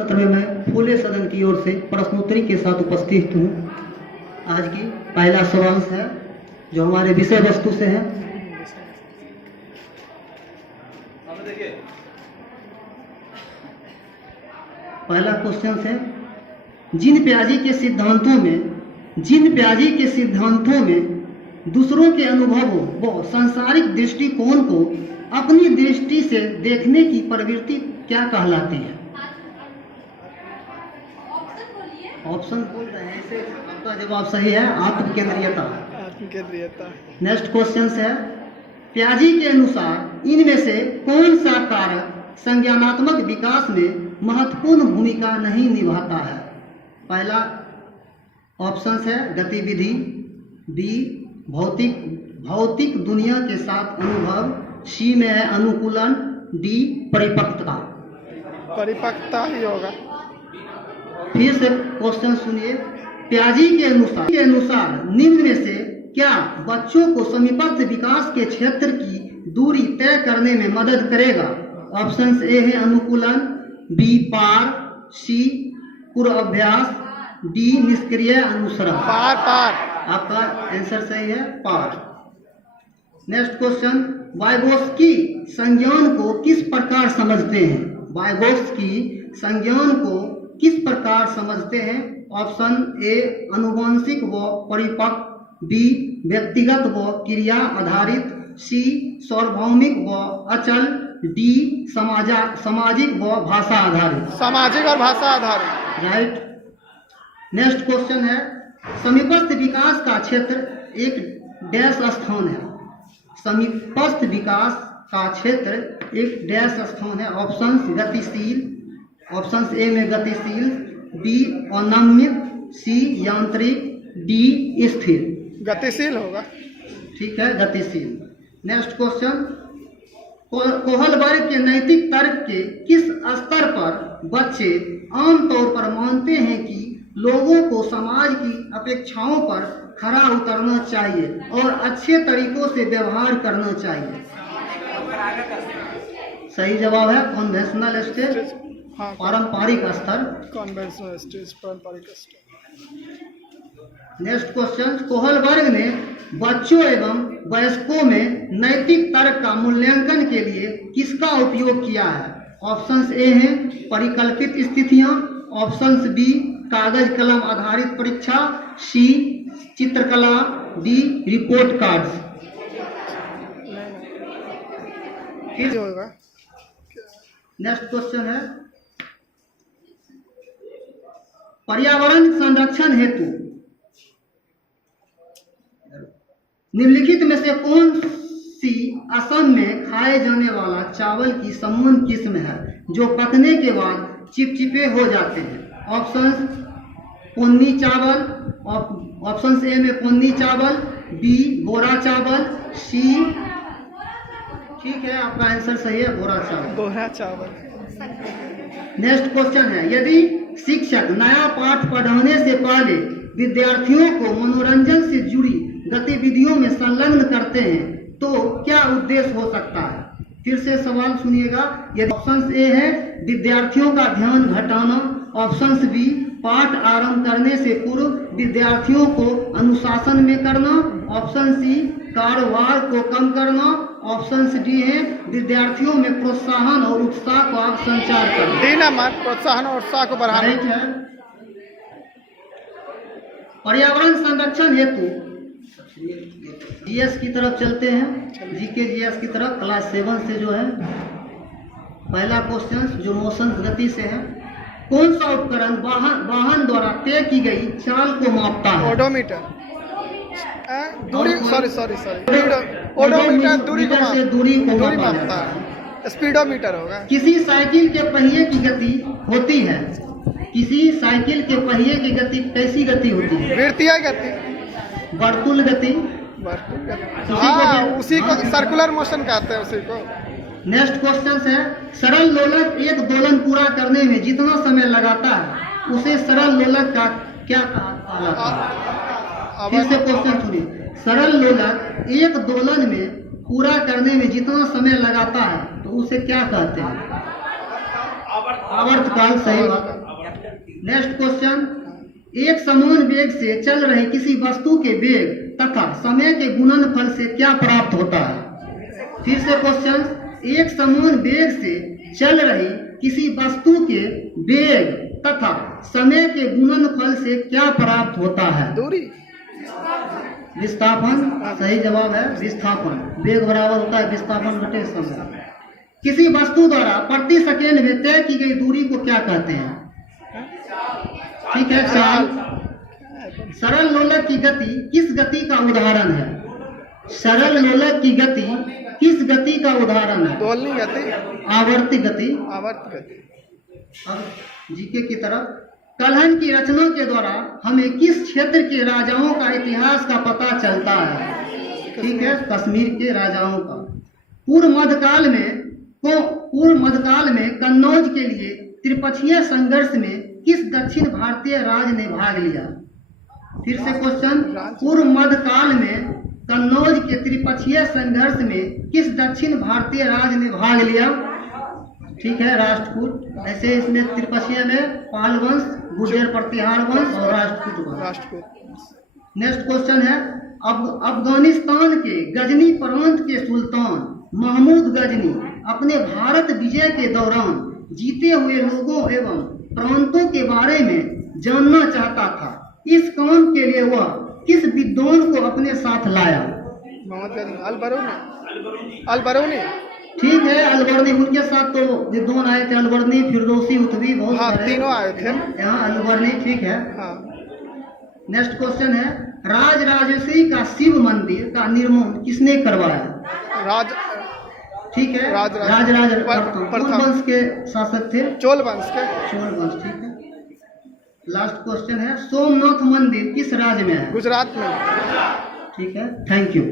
सत्र में मैं फूले सदन की ओर से प्रश्नोत्तरी के साथ उपस्थित हूँ। आज की पहला सवाल है जो हमारे विषय वस्तु से है। पहला क्वेश्चन है, जिन प्याजी के सिद्धांतों में दूसरों के अनुभवों व सांसारिक दृष्टिकोण को अपनी दृष्टि से देखने की प्रवृत्ति क्या कहलाती है? ऑप्शन बोल रहे हैं, इसे आपका जवाब सही है, आत्मकेंद्रीयता। नेक्स्ट क्वेश्चन है, प्याजी के अनुसार इनमें से कौन सा कारक संज्ञानात्मक विकास में महत्वपूर्ण भूमिका नहीं निभाता है? पहला ऑप्शन है गतिविधि, बी भौतिक दुनिया के साथ अनुभव, सी में है अनुकूलन, डी परिपक्वता ही होगा। फिर से क्वेश्चन सुनिए, प्याजी के अनुसार निम्न में से क्या बच्चों को समीपस्थ विकास के क्षेत्र की दूरी तय करने में मदद करेगा? ऑप्शन ए है अनुकूलन, बी पार, सी पूर्वाभ्यास, डी निष्क्रिय अनुसरण। पार आपका आंसर सही है, पार। नेक्स्ट क्वेश्चन, वाइगोत्स्की संज्ञान को किस प्रकार समझते हैं? वाइगोत्स्की संज्ञान को किस प्रकार समझते हैं? ऑप्शन ए अनुवांशिक व परिपक्व, बी व्यक्तिगत व क्रिया आधारित, सी सार्वभौमिक व अचल, डी सामाजिक व भाषा आधारित। सामाजिक और भाषा आधारित, राइट। नेक्स्ट क्वेश्चन है, समीपस्थ विकास का क्षेत्र एक डैश स्थान है। समीपस्थ विकास का क्षेत्र एक डैश स्थान है। ऑप्शन गतिशील, ऑप्शन ए में गतिशील, बी अनम्य, सी यांत्रिक, डी स्थिर। गतिशील होगा, ठीक है, गतिशील। नेक्स्ट क्वेश्चन, कोहलबर्ग के नैतिक तर्क के किस स्तर पर बच्चे आमतौर पर मानते हैं कि लोगों को समाज की अपेक्षाओं पर खरा उतरना चाहिए और अच्छे तरीकों से व्यवहार करना चाहिए? सही जवाब है कन्वेंशनल स्टेज, पारंपरिक स्तर। नेक्स्ट क्वेश्चन, कोहलबर्ग ने बच्चों एवं वयस्कों में नैतिक तर्क का मूल्यांकन के लिए किसका उपयोग किया है? ऑप्शंस ए हैं परिकल्पित स्थितियां, ऑप्शंस बी कागज कलम आधारित परीक्षा, सी चित्रकला, D report cards. Next question है, पर्यावरण संरक्षण हेतु निम्नलिखित में से कौन सी असम में खाए जाने वाला चावल की सम्मान किस्म है जो पकने के बाद चिपचिपे हो जाते हैं? ऑप्शंस पोन्नी चावल, ऑप्शन ए में पोन्नी चावल, बी बोरा चावल, सी, ठीक है, आपका आंसर सही है, बोरा चावल। नेक्स्ट क्वेश्चन है, यदि शिक्षक नया पाठ पढ़ाने से पहले विद्यार्थियों को मनोरंजन से जुड़ी गतिविधियों में संलग्न करते हैं तो क्या उद्देश्य हो सकता है? फिर से सवाल सुनिएगा, यदि ऑप्शन ए है विद्यार्थियों का ध्यान घटाना, ऑप्शन बी पाठ आरंभ करने से पूर्व विद्यार्थियों को अनुशासन में करना, ऑप्शन सी कारोबार को कम करना, ऑप्शन डी है विद्यार्थियों में प्रोत्साहन और उत्साह को आप संचार करना। प्रोत्साहन और उत्साह को बढ़ाना। पर्यावरण संरक्षण हेतु जीएस की तरफ चलते हैं, जीके जीएस की तरफ, क्लास 7 से जो है पहला क्वेश्चन जो मोशन गति से है, कौन सा उपकरण वाहन द्वारा तय की गई चाल को मापता है? ओडोमीटर, ओडोमीटर दूरी को मापता है। स्पीडोमीटर होगा। किसी साइकिल के पहिए की गति होती है, किसी साइकिल के पहिए की गति कैसी गति होती है? वृत्तीय गति, वर्तुल गति, उसी को सर्कुलर मोशन कहते हैं, उसी को। नेक्स्ट क्वेश्चन है, सरल लोलक एक दोलन पूरा करने में जितना समय लगाता है उसे सरल लोलक का क्या कहलाता है? फिर से क्वेश्चन सुनिए, सरल लोलक एक दोलन में पूरा करने में जितना समय लगाता है तो उसे क्या कहते हैं? आवर्तकाल, सही बात। नेक्स्ट क्वेश्चन, एक समान वेग से चल रही किसी वस्तु के वेग तथा समय के गुणनफल से क्या प्राप्त होता है? फिर से क्वेश्चन, एक समान वेग से चल रही किसी वस्तु के वेग तथा समय के गुणनफल से क्या प्राप्त होता है? दूरी। विस्थापन, सही जवाब है विस्थापन। वेग बराबर होता है विस्थापन बटे समय। किसी वस्तु द्वारा प्रति सेकेंड में तय की गई दूरी को क्या कहते हैं? ठीक है, सरल लोलक की गति किस गति का उदाहरण है? सरल लोलक की गति किस गति का उदाहरण है? दोलनी गति, आवर्ती गति। आवर्त गति। अब जीके की तरफ, कलहन की रचना के द्वारा हमें किस क्षेत्र के राजाओं का इतिहास का पता चलता है? ठीक है, कश्मीर के राजाओं का। पूर्व मध्यकाल में कन्नौज के लिए त्रिपक्षीय संघर्ष में किस दक्षिण भारतीय राज्य ने भाग लिया? फिर से क्वेश्चन, पूर्व मध्यकाल में कन्नौज के त्रिपक्षीय संघर्ष में किस दक्षिण भारतीय राज्य ने भाग लिया? ठीक है, राष्ट्रकूट। ऐसे इसमें त्रिपक्षीय में पाल वंश, गुर्जर प्रतिहार वंश और राष्ट्रकूट वंश। नेक्स्ट क्वेश्चन है, अफगानिस्तान के गजनी प्रांत के सुल्तान महमूद गजनी अपने भारत विजय के दौरान जीते हुए लोगों एवं प्रांतों के बारे में जानना चाहता था। इस काम के लिए वह किस विद्वान को अपने साथ लाया? मोहम्मद गजनी, अल-बरूनी। ठीक है, अल-बरूनी। उनके साथ तो विद्वान आए थे, अल-बरूनी, फिरदौसी, उतवी, बहुत सारे तीनों आए थे यहाँ। अल-बरूनी, ठीक है। नेक्स्ट क्वेश्चन है, राजराजेश्वरी का शिव मंदिर का निर्माण किसने करवाया? ठीक है, राजराज प्रथम वंश के शासक थे, चोल वंश के। चोल वंश, ठीक है। लास्ट क्वेश्चन है, सोमनाथ मंदिर किस राज्य में है? गुजरात में। ठीक है, थैंक यू।